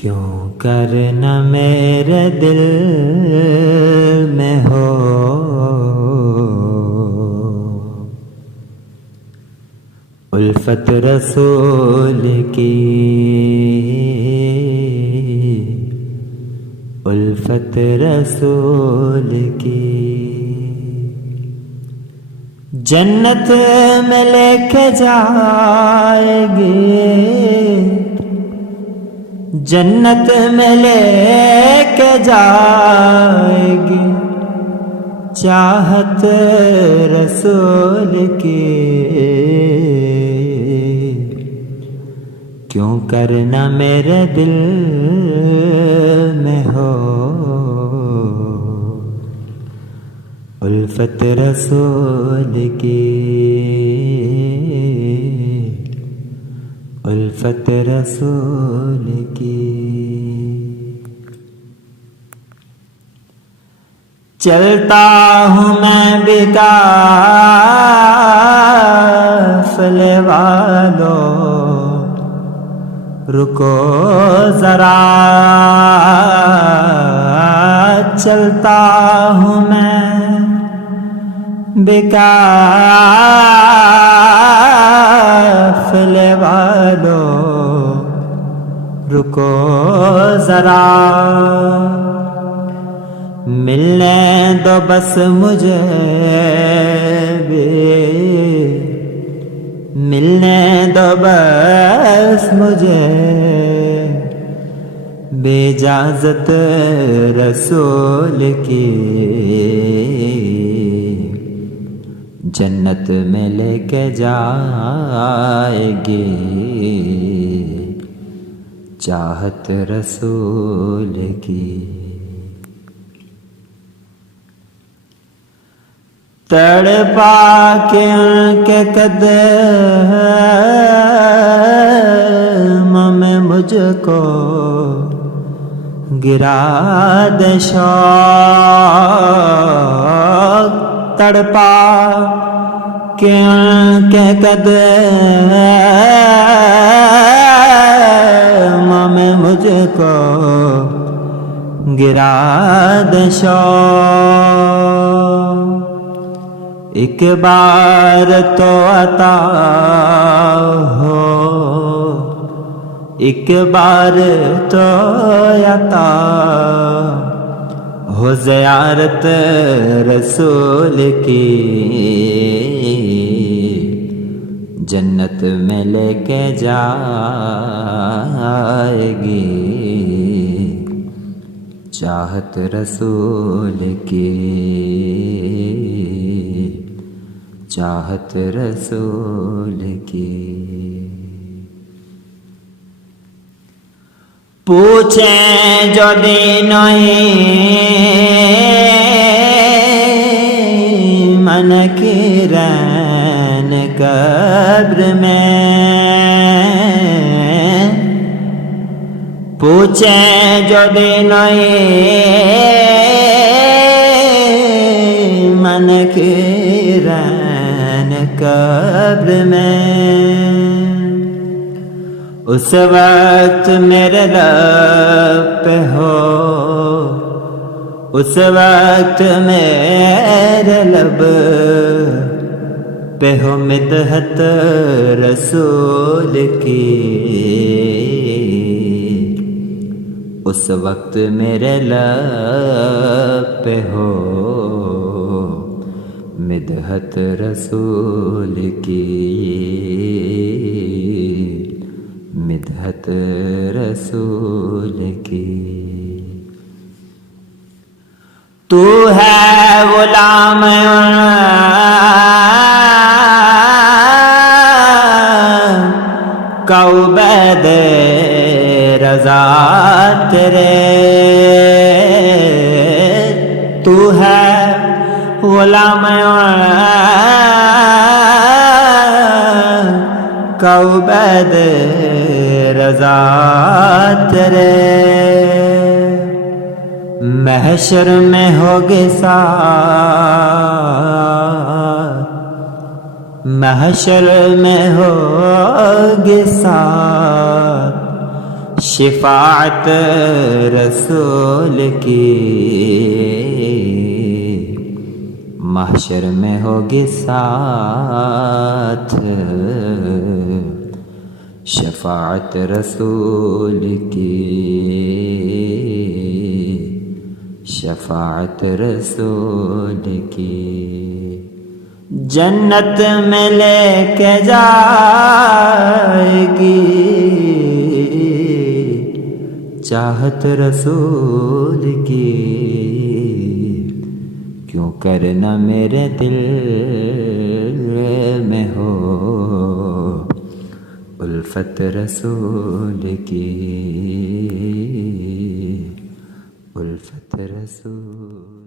کیوں کرنا میرے دل میں ہو الفت رسول کی، الفت رسول کی، جنت میں لے کے جائے گی، جنت میں لے کے جائے گی چاہت رسول کی، کیوں کرنا میرے دل میں ہو الفت رسول کی، الفت رسول کی۔ چلتا ہوں میں بھی قافلے والوں، رکو ذرا، چلتا ہوں میں بھی قافلے والوں، رکو ذرا، ملنے دو بس مجھے بھی، ملنے دو بس مجھے بے اجازت رسول کی، جنت میں لے کے جائے گی چاہت رسول کی۔ تڑپا کے ان کے قدموں میں مجھ کو گرا دے شوق، تڑپا کے ان کے قدموں میں مجھ کو گرا دے شوق، ایک بار تو عطا ہو، ایک بار تو عطا ہو زیارت رسول کی، جنت میں لے کے جائے گی چاہت رسول کی، چاہت رسول کی۔ پوچھیں جو دین و ایمان کی رین قبر میں، پوچھیں جو دین و ایمان کی رین قبر میں، اس وقت میرے لب پہ ہو، اس وقت میرے لب پہ ہو مدحت رسول کی، اس وقت میرے لب پہ ہو مدحت رسول کی، مدحت رسول کی۔ تو ہے غلام کا عبید رضا تیرے، تو ہے غلام کا عبید رضا تیرے، محشر میں ہوگے ساتھ، محشر میں ہوگے ساتھ، شفاعت رسول کی محشر میں ہوگی ساتھ، شفاعت رسول کی، شفاعت رسول کی، جنت میں لے کے جائے گی چاہت رسول کی، کیوں کرنا میرے دل میں ہو الفت رسول کی، الفت رسول